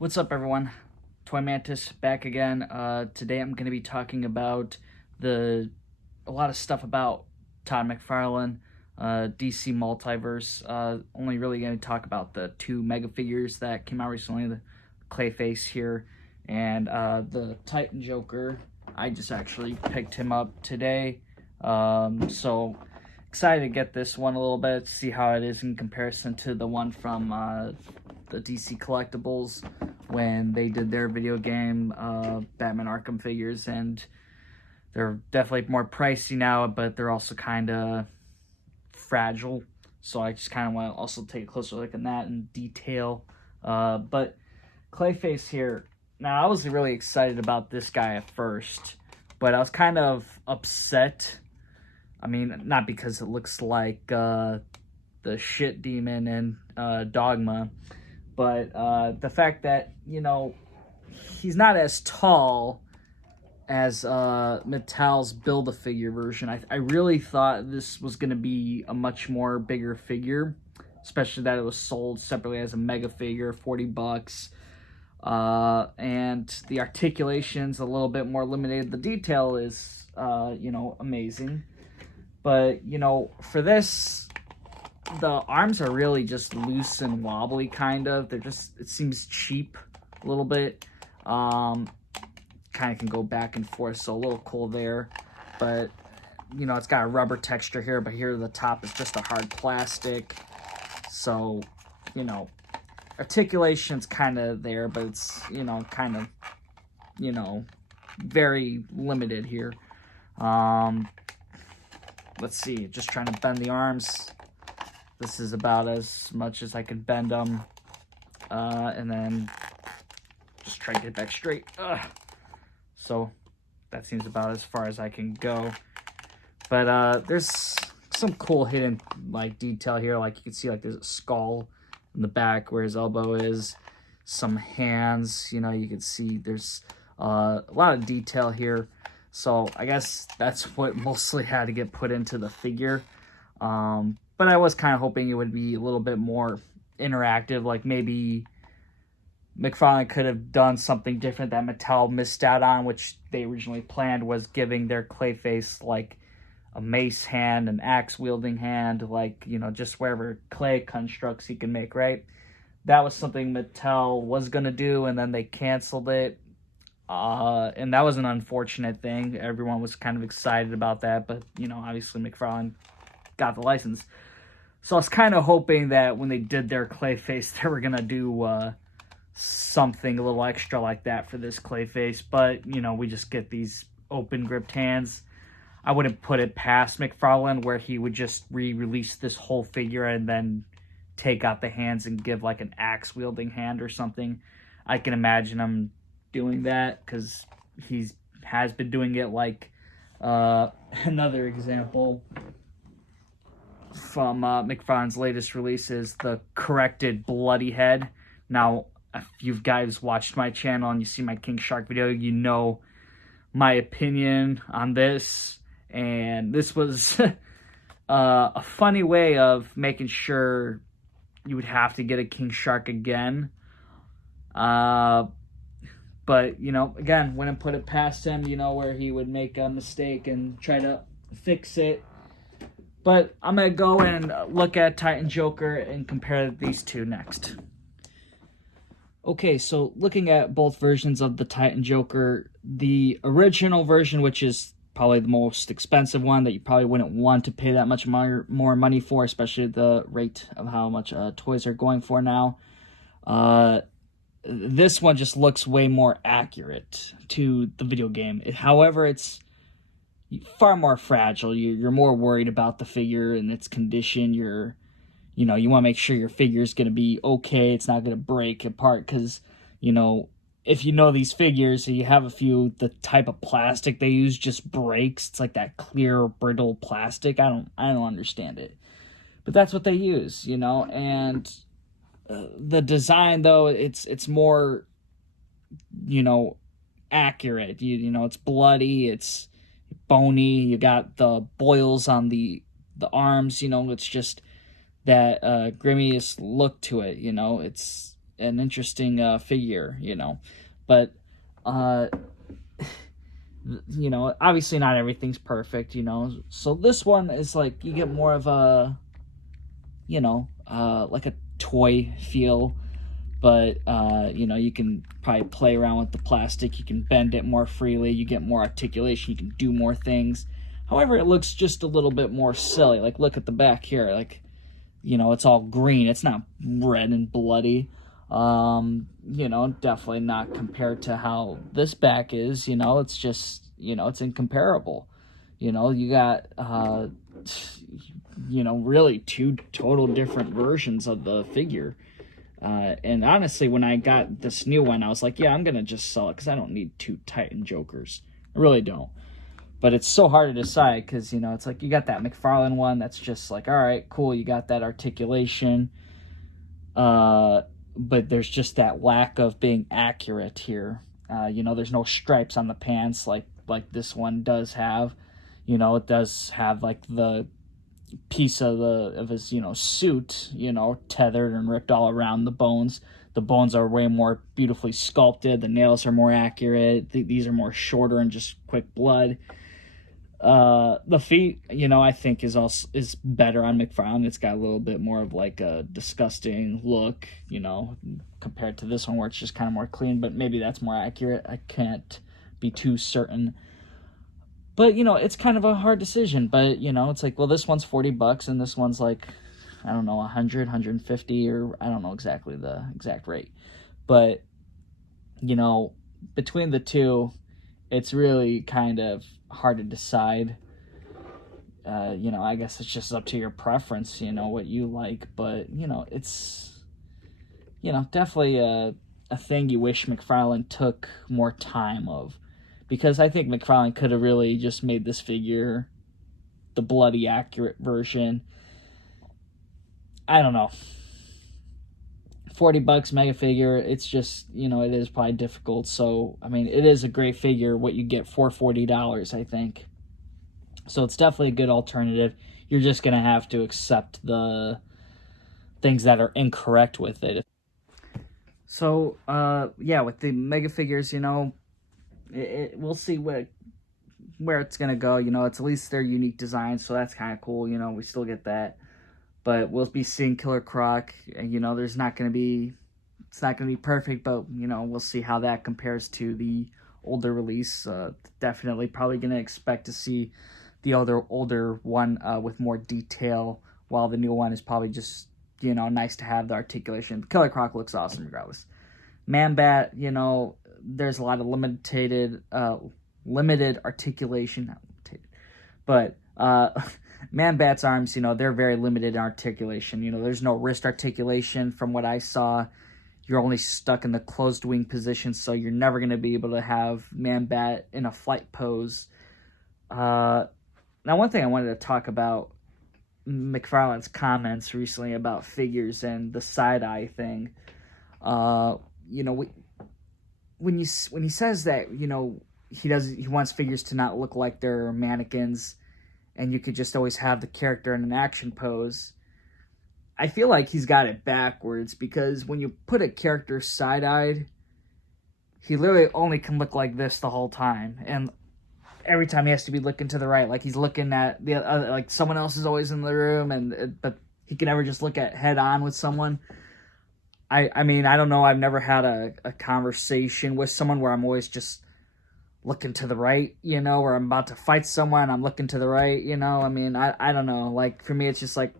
What's up, everyone? Toy Mantis back again. Today I'm going to be talking about a lot of stuff about Todd McFarlane, DC Multiverse. Only really going to talk about the two Mega figures that came out recently, the Clayface here and the Titan Joker. I just actually picked him up today, so excited to get this one a little bit, see how it is in comparison to the one from the DC Collectibles when they did their video game Batman Arkham figures, and they're definitely more pricey now, but they're also kind of fragile, so I just kind of want to also take a closer look at that in detail. But Clayface here, now I was really excited about this guy at first, but I was kind of upset. I mean, not because it looks like the shit demon in Dogma, but the fact that, you know, he's not as tall as Mattel's Build-A-Figure version. I really thought this was going to be a much more bigger figure, especially that it was sold separately as a Mega figure, $40. And the articulation's a little bit more limited. The detail is, amazing. But, for this, the arms are really just loose and wobbly, kind of. They're just, it seems cheap a little bit. Kind of can go back and forth, so a little cool there. But, it's got a rubber texture here, but here the top is just a hard plastic. So, articulation's kind of there, but it's, kind of, very limited here. Let's see, just trying to bend the arms. This is about as much as I can bend them. And then just try to get back straight. So that seems about as far as I can go. But there's some cool hidden detail here. Like you can see there's a skull in the back where his elbow is. Some hands, you can see there's a lot of detail here. So I guess that's what mostly had to get put into the figure. But I was kind of hoping it would be a little bit more interactive. Like maybe McFarlane could have done something different that Mattel missed out on, which they originally planned was giving their Clayface a mace hand, an axe-wielding hand, just wherever clay constructs he can make, right? That was something Mattel was going to do, and then they canceled it. And that was an unfortunate thing. Everyone was kind of excited about that, but, obviously McFarlane got the license. So I was kind of hoping that when they did their Clayface, they were going to do something a little extra like that for this Clayface. But, we just get these open gripped hands. I wouldn't put it past McFarlane where he would just re-release this whole figure and then take out the hands and give an axe-wielding hand or something. I can imagine him doing that because he has been doing it. Another example from McFarlane's latest release is the corrected bloody head. Now, if you guys watched my channel and you see my King Shark video, you know my opinion on this. And this was a funny way of making sure you would have to get a King Shark again. But, again, wouldn't put it past him, where he would make a mistake and try to fix it. But I'm going to go and look at Titan Joker and compare these two next. Okay, so looking at both versions of the Titan Joker, the original version, which is probably the most expensive one that you probably wouldn't want to pay that much more money for, especially the rate of how much toys are going for now. This one just looks way more accurate to the video game. However, it's far more fragile. You're more worried about the figure and its condition. You want to make sure your figure is going to be okay. It's not going to break apart because, if these figures, you have a few, the type of plastic they use just breaks. It's like that clear, brittle plastic. I don't understand it. But that's what they use, and the design, though, it's more, accurate. It's bloody, it's bony, you got the boils on the arms, it's just that grimmiest look to it. It's an interesting figure, but obviously not everything's perfect, so this one is like you get more of a like a toy feel, but you can probably play around with the plastic, you can bend it more freely, you get more articulation, you can do more things. However, it looks just a little bit more silly. Like, look at the back here, like, it's all green, it's not red and bloody. Definitely not compared to how this back is. It's just, it's incomparable. You got really two total different versions of the figure. And honestly, when I got this new one, I was like, yeah, I'm gonna just sell it because I don't need two Titan Jokers. I really don't. But it's so hard to decide because, it's like you got that McFarlane one that's just like, all right, cool, you got that articulation. But there's just that lack of being accurate here. There's no stripes on the pants like this one does have. It does have like the piece of his suit tethered and ripped all around the bones. The bones are way more beautifully sculpted. The nails are more accurate. These are more shorter and just quick blood. The feet, I think is better on McFarlane. It's got a little bit more of like a disgusting look, compared to this one where it's just kind of more clean, but maybe that's more accurate. I can't be too certain. But, it's kind of a hard decision, but, it's like, well, this one's $40 and this one's like, I don't know, 100, 150, or I don't know exactly the exact rate. But, between the two, it's really kind of hard to decide. I guess it's just up to your preference, what you like. But, it's, definitely a thing you wish McFarlane took more time of. Because I think McFarlane could have really just made this figure the bloody accurate version. I don't know. $40 mega figure, it's just, it is probably difficult. So, I mean, it is a great figure, what you get for $40, I think. So it's definitely a good alternative. You're just going to have to accept the things that are incorrect with it. So, yeah, with the mega figures, we'll see where it's gonna go. It's at least their unique design, so that's kind of cool. We still get that, but we'll be seeing Killer Croc. And it's not gonna be perfect, but we'll see how that compares to the older release. Definitely, probably gonna expect to see the older one with more detail, while the new one is probably just nice to have the articulation. Killer Croc looks awesome regardless. Man-Bat, there's a lot of limited articulation, but Man-Bat's arms, they're very limited in articulation. There's no wrist articulation from what I saw. You're only stuck in the closed wing position, so you're never going to be able to have Man-Bat in a flight pose. Now, one thing I wanted to talk about McFarlane's comments recently about figures and the side-eye thing. When he says that, he wants figures to not look like they're mannequins, and you could just always have the character in an action pose. I feel like he's got it backwards, because when you put a character side-eyed, he literally only can look like this the whole time, and every time he has to be looking to the right, like he's looking at the other, like someone else is always in the room, but he can never just look at head on with someone. I mean, I don't know. I've never had a conversation with someone where I'm always just looking to the right, where I'm about to fight someone, I'm looking to the right, I mean, I don't know. Like, for me, it's just like,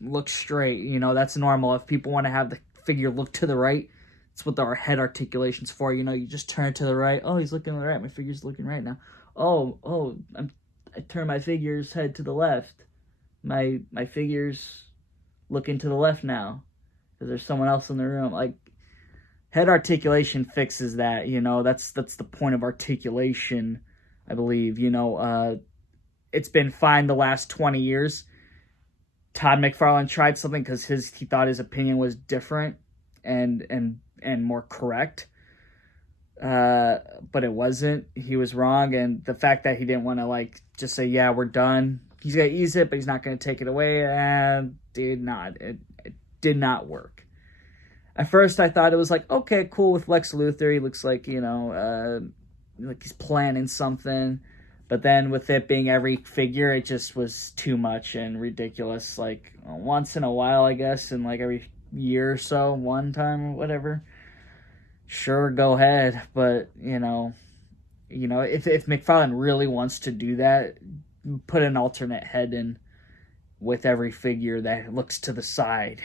look straight, that's normal. If people want to have the figure look to the right, it's what our head articulation's for, you just turn to the right. Oh, he's looking to the right. My figure's looking right now. I turn my figure's head to the left. My figure's looking to the left now, because there's someone else in the room. Like, head articulation fixes that, that's the point of articulation, I believe. It's been fine the last 20 years. Todd McFarlane tried something because he thought his opinion was different and more correct. But it wasn't. He was wrong, and the fact that he didn't want to just say, yeah, we're done. He's gonna ease it, but he's not gonna take it away, and it did not work. at first I thought it was like, okay, cool with Lex Luthor. He looks like, like he's planning something. But then with it being every figure, it just was too much and ridiculous. Like once in a while, I guess, in like every year or so, one time or whatever. Sure, go ahead. But, if McFarlane really wants to do that, put an alternate head in with every figure that looks to the side.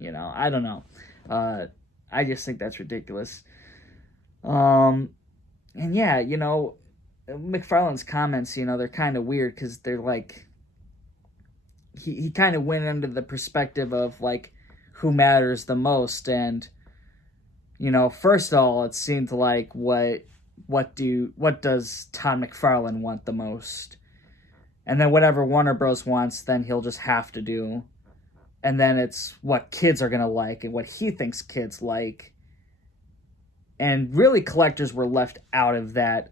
I don't know. I just think that's ridiculous. And yeah, McFarlane's comments, they're kind of weird because they're like, he kind of went into the perspective of like who matters the most. And, first of all, it seemed like what does Todd McFarlane want the most? And then whatever Warner Bros. Wants, then he'll just have to do. And then it's what kids are going to like and what he thinks kids like. And really collectors were left out of that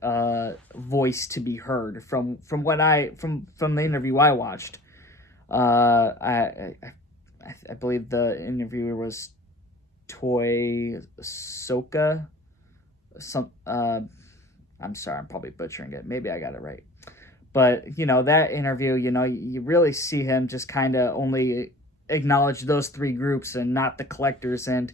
voice to be heard from the interview I watched. I believe the interviewer was Toy Soka. I'm sorry, I'm probably butchering it. Maybe I got it right. But, that interview, you really see him just kind of only acknowledge those three groups and not the collectors. And,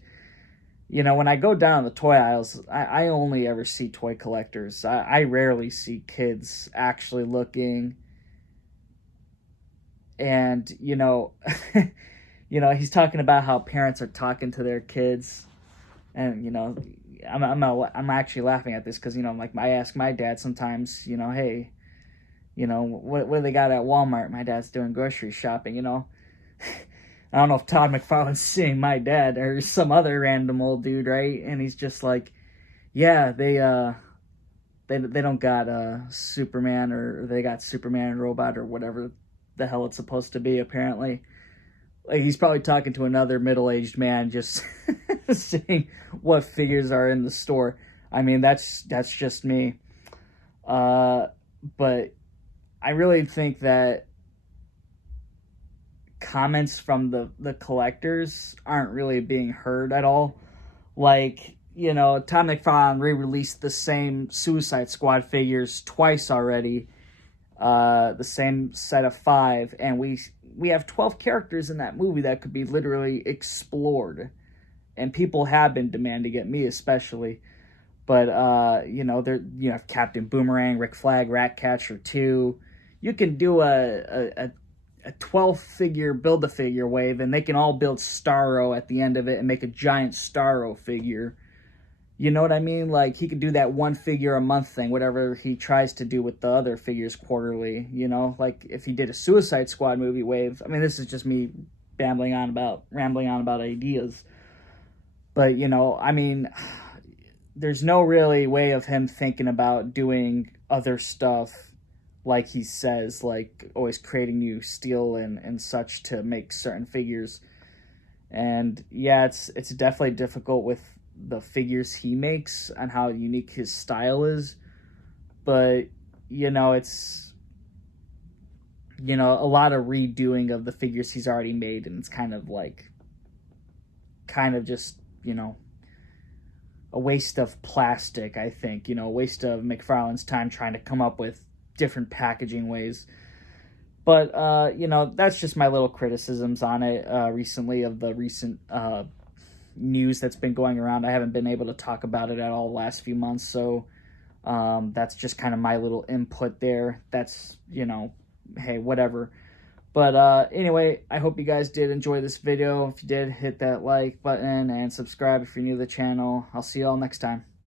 when I go down the toy aisles, I only ever see toy collectors. I rarely see kids actually looking. And, he's talking about how parents are talking to their kids. And, I'm actually laughing at this because, like I ask my dad sometimes, hey, what do they got at Walmart? My dad's doing grocery shopping, I don't know if Todd McFarlane's seeing my dad or some other random old dude, right? And he's just like, yeah, they don't got Superman, or they got Superman and Robot or whatever the hell it's supposed to be, apparently. Like, he's probably talking to another middle-aged man just saying what figures are in the store. I mean, that's just me. But I really think that comments from the collectors aren't really being heard at all. Like, Todd McFarlane re-released the same Suicide Squad figures twice already. The same set of 5, and we have 12 characters in that movie that could be literally explored. And people have been demanding it, me especially. But, you have Captain Boomerang, Rick Flag, Ratcatcher 2. You can do a 12-figure Build-A-Figure wave, and they can all build Starro at the end of it and make a giant Starro figure. You know what I mean? Like, he could do that one figure a month thing, whatever he tries to do with the other figures quarterly, Like, if he did a Suicide Squad movie wave, I mean, this is just me rambling on about ideas. But, I mean, there's no really way of him thinking about doing other stuff like he says, like always creating new steel and such to make certain figures. And yeah, it's definitely difficult with the figures he makes and how unique his style is. But, it's, a lot of redoing of the figures he's already made, and it's kind of just, a waste of plastic, I think, a waste of McFarlane's time trying to come up with different packaging ways. But, that's just my little criticisms on it recently of the recent news that's been going around. I haven't been able to talk about it at all the last few months, so that's just kind of my little input there. That's, hey, whatever. But anyway, I hope you guys did enjoy this video. If you did, hit that like button and subscribe if you're new to the channel. I'll see you all next time.